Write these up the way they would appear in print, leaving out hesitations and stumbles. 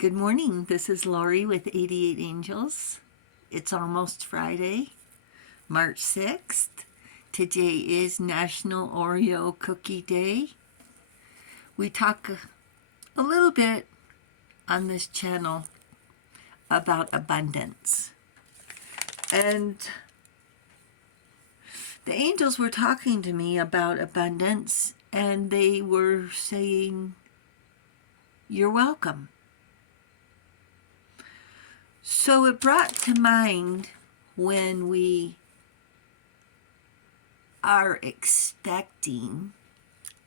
Good morning. This is Laurie with 88 Angels. It's almost Friday, March 6th. Today is National Oreo Cookie Day. We talk a little bit on this channel about abundance. And the angels were talking to me about abundance, and they were saying, "You're welcome." So it brought to mind when we are expecting,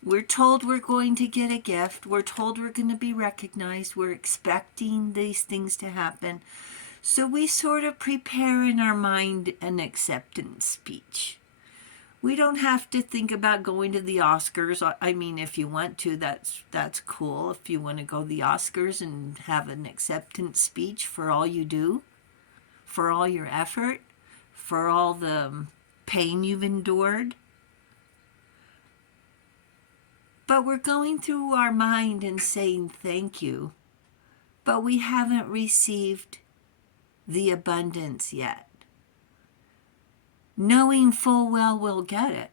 we're told we're going to get a gift, we're told we're going to be recognized, we're expecting these things to happen. So we sort of prepare in our mind an acceptance speech. We don't have to think about going to the Oscars. I mean, if you want to, that's cool. If you want to go to the Oscars and have an acceptance speech for all you do, for all your effort, for all the pain you've endured. But we're going through our mind and saying thank you, but we haven't received the abundance yet, knowing full well we'll get it.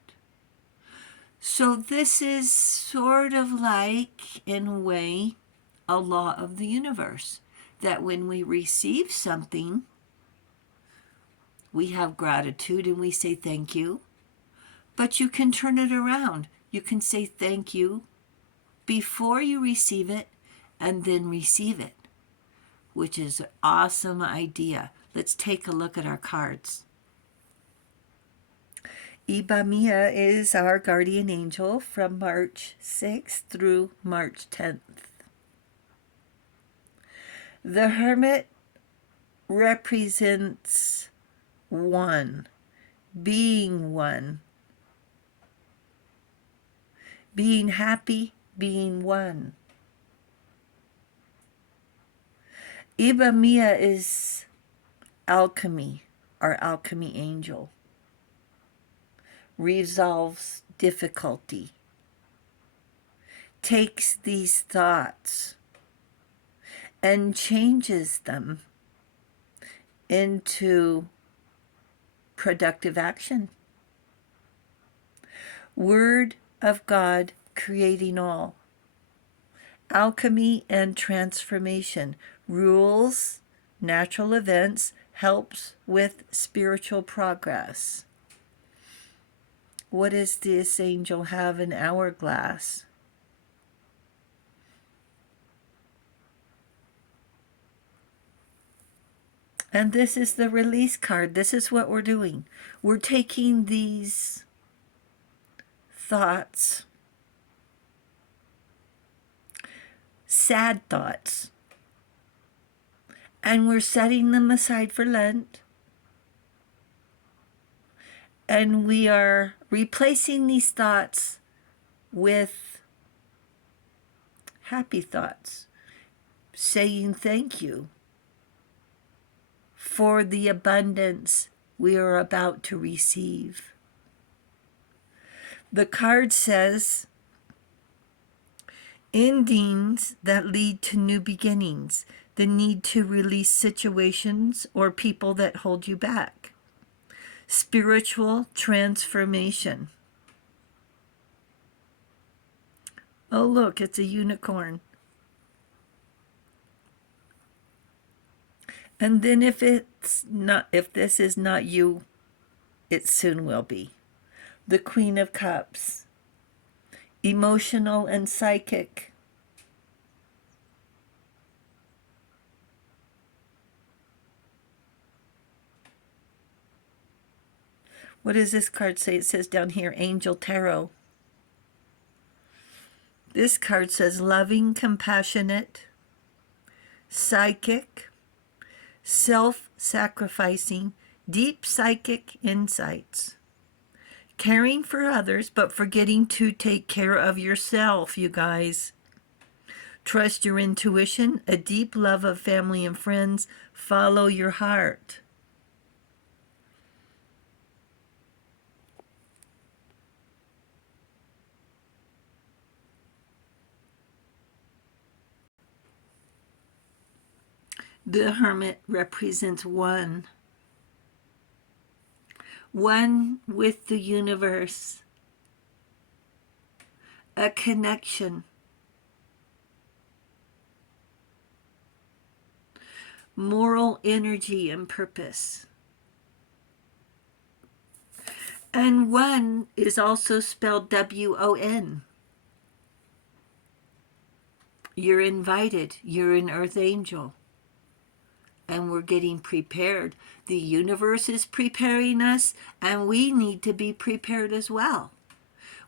So this is sort of like, in a way, a law of the universe, that when we receive something, we have gratitude and we say thank you. But you can turn it around. You can say thank you before you receive it and then receive it, which is an awesome idea. Let's take a look at our cards. Ibamia is our guardian angel from March 6th through March 10th. The Hermit represents one, being one, being happy, being one. Ibamia is alchemy, our alchemy angel. Resolves difficulty, takes these thoughts and changes them into productive action. Word of God creating all. Alchemy and transformation. Rules, natural events, helps with spiritual progress. What does this angel have in hourglass? And this is the release card. This is what we're doing. We're taking these thoughts, sad thoughts, and we're setting them aside for Lent. And we are replacing these thoughts with happy thoughts, saying thank you for the abundance we are about to receive. The card says, endings that lead to new beginnings, the need to release situations or people that hold you back. Spiritual transformation. Oh, look, it's a unicorn. And then if this is not you, it soon will be. The Queen of Cups. Emotional and psychic. What does this card say? It says down here, Angel Tarot. This card says loving, compassionate, psychic, self-sacrificing, deep psychic insights. Caring for others, but forgetting to take care of yourself, you guys. Trust your intuition, a deep love of family and friends. Follow your heart. The Hermit represents one with the universe, a connection, moral energy and purpose. And one is also spelled W-O-N. You're invited. You're an earth angel. And we're getting prepared. The universe is preparing us, and we need to be prepared as well.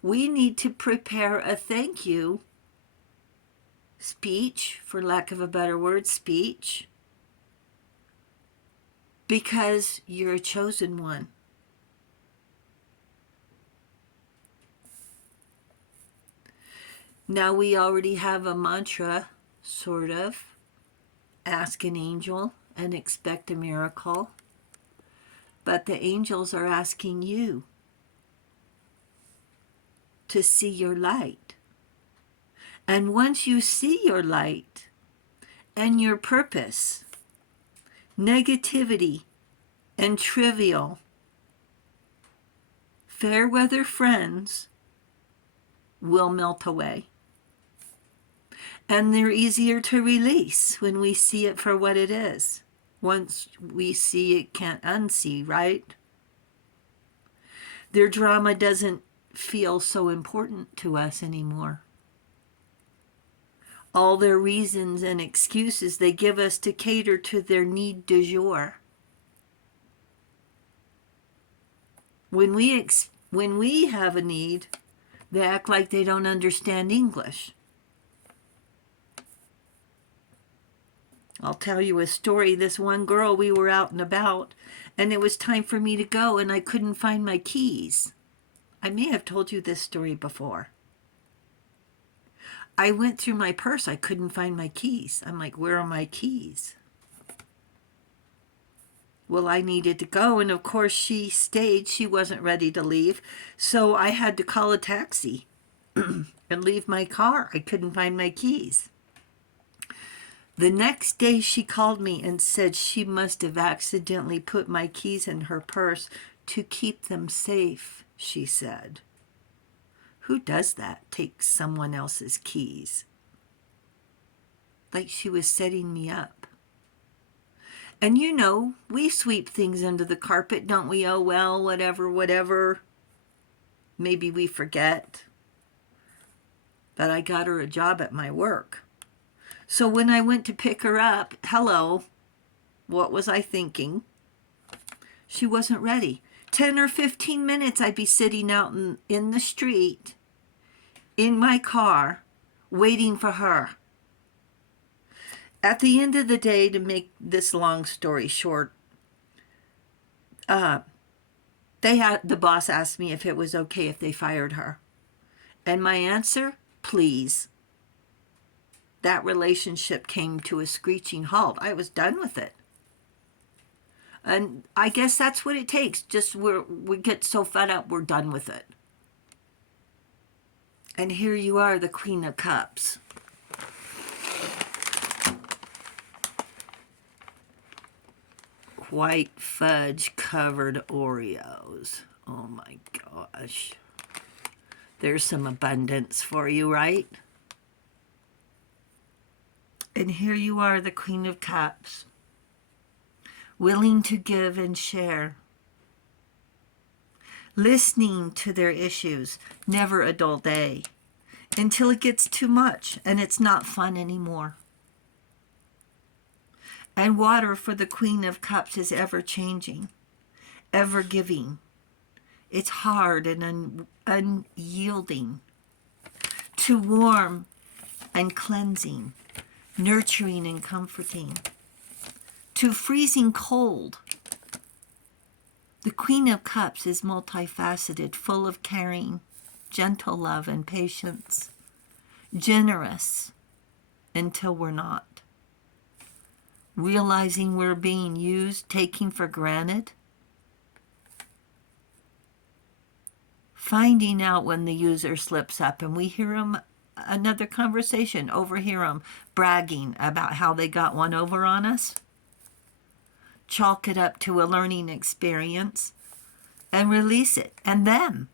We need to prepare a thank you speech, for lack of a better word, speech, because you're a chosen one. Now we already have a mantra, sort of. Ask an angel and expect a miracle. But the angels are asking you to see your light. And once you see your light and your purpose, negativity and trivial, fair weather friends will melt away. And they're easier to release when we see it for what it is. Once we see it, can't unsee, right? Their drama doesn't feel so important to us anymore. All their reasons and excuses they give us to cater to their need du jour. When we have a need, they act like they don't understand English. I'll tell you a story. This one girl, we were out and about, and it was time for me to go, and I couldn't find my keys. I may have told you this story before. I went through my purse. I couldn't find my keys. I'm like, where are my keys? Well, I needed to go, and of course she stayed. She wasn't ready to leave, so I had to call a taxi and leave my car. I couldn't find my keys. The next day she called me and said she must have accidentally put my keys in her purse to keep them safe, she said. Who does that? Takes someone else's keys? Like she was setting me up. And you know, we sweep things under the carpet, don't we? Oh, well, whatever. Maybe we forget. But I got her a job at my work. So when I went to pick her up, hello, what was I thinking? She wasn't ready. 10 or 15 minutes I'd be sitting out in the street, in my car, waiting for her. At the end of the day, to make this long story short, the boss asked me if it was okay if they fired her. And my answer, please. That relationship came to a screeching halt. I was done with it. And I guess that's what it takes. Just we get so fed up, we're done with it. And here you are, the Queen of Cups. White fudge covered Oreos. Oh my gosh. There's some abundance for you, right? And here you are, the Queen of Cups, willing to give and share, listening to their issues, never a dull day, until it gets too much and it's not fun anymore. And water for the Queen of Cups is ever changing, ever giving. It's hard and unyielding, too warm and cleansing, nurturing and comforting, to freezing cold. The Queen of Cups is multifaceted, full of caring, gentle love and patience, generous until we're not, realizing we're being used, taking for granted, finding out when the user slips up and we hear them. Another conversation, overhear them bragging about how they got one over on us. chalk it up to a learning experience and release it. And them.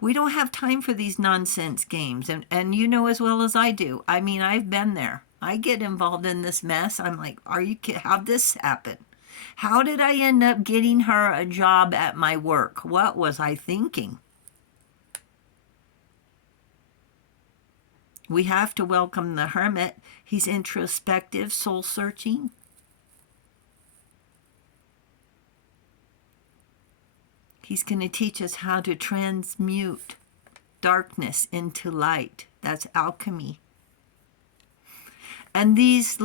We don't have time for these nonsense games. And you know as well as I do. I mean, I've been there. I get involved in this mess. I'm like, are you kidding? How'd this happen? How did I end up getting her a job at my work? What was I thinking? We have to welcome the hermit. He's introspective, soul-searching. He's going to teach us how to transmute darkness into light. That's alchemy. And these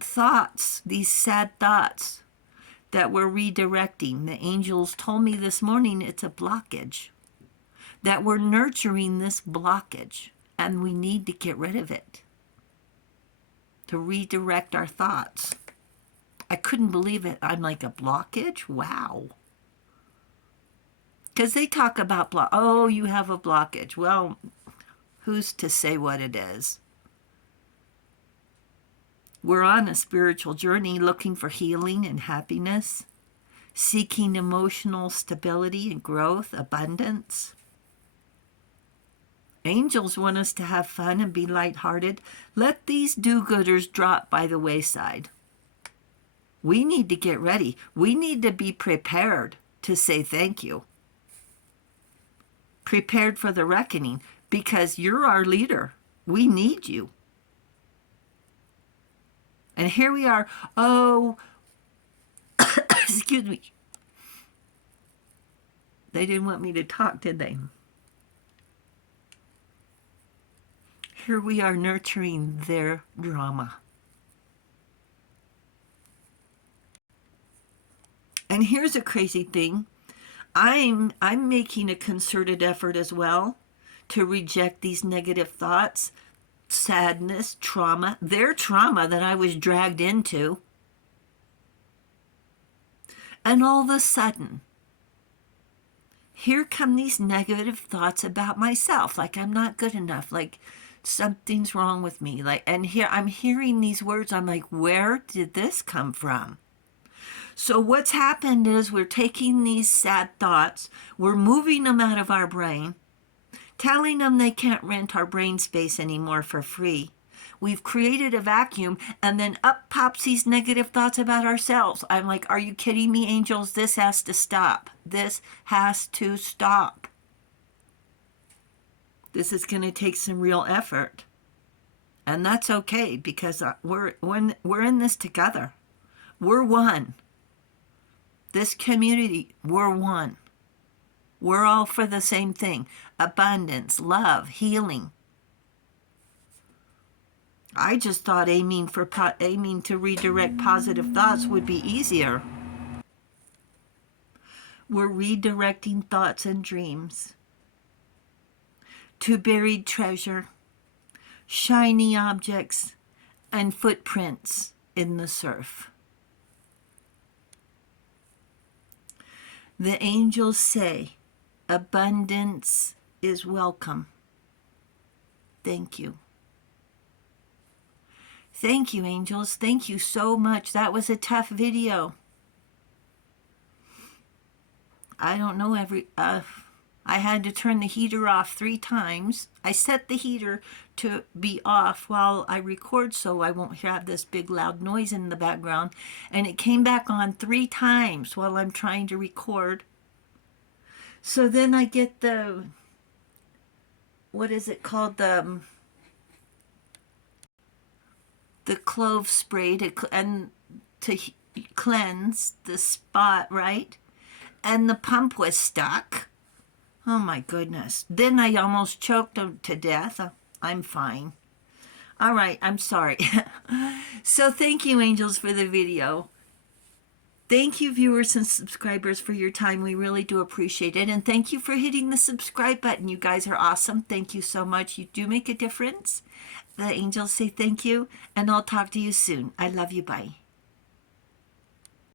thoughts, these sad thoughts that we're redirecting, the angels told me this morning it's a blockage. That we're nurturing this blockage, and we need to get rid of it. To redirect our thoughts. I couldn't believe it. I'm like, a blockage? Wow. Because they talk about oh, you have a blockage. Well, who's to say what it is? We're on a spiritual journey looking for healing and happiness, seeking emotional stability and growth, abundance. Angels want us to have fun and be lighthearted. Let these do-gooders drop by the wayside. We need to get ready. We need to be prepared to say thank you. Prepared for the reckoning, because you're our leader. We need you. And here we are. Oh, excuse me. They didn't want me to talk, did they? Here we are nurturing their drama. And here's a crazy thing. I'm making a concerted effort as well to reject these negative thoughts, sadness, trauma, their trauma that I was dragged into. And all of a sudden, here come these negative thoughts about myself, like I'm not good enough, like something's wrong with me. Like, and here I'm hearing these words, I'm like, where did this come from? So what's happened is we're taking these sad thoughts, we're moving them out of our brain, telling them they can't rent our brain space anymore for free. We've created a vacuum, and then up pops these negative thoughts about ourselves. I'm like, are you kidding me, angels? This has to stop. This has to stop. This is going to take some real effort. And that's okay, because we're in this together. We're one. This community, we're one. We're all for the same thing. Abundance, love, healing. I just thought aiming to redirect positive thoughts would be easier. We're redirecting thoughts and dreams to buried treasure, shiny objects, and footprints in the surf. The angels say, abundance is welcome. Thank you. Thank you, angels. Thank you so much. That was a tough video. I don't know, I had to turn the heater off 3 times. I set the heater to be off while I record so I won't have this big loud noise in the background. And it came back on 3 times while I'm trying to record. So then I get the, what is it called? The clove spray to cleanse the spot, right? And the pump was stuck. Oh my goodness. Then I almost choked him to death. I'm fine. All right, I'm sorry. So thank you, angels, for the video. Thank you, viewers and subscribers, for your time. We really do appreciate it. And thank you for hitting the subscribe button. You guys are awesome. Thank you so much. You do make a difference. The angels say thank you, and I'll talk to you soon. I love you. Bye.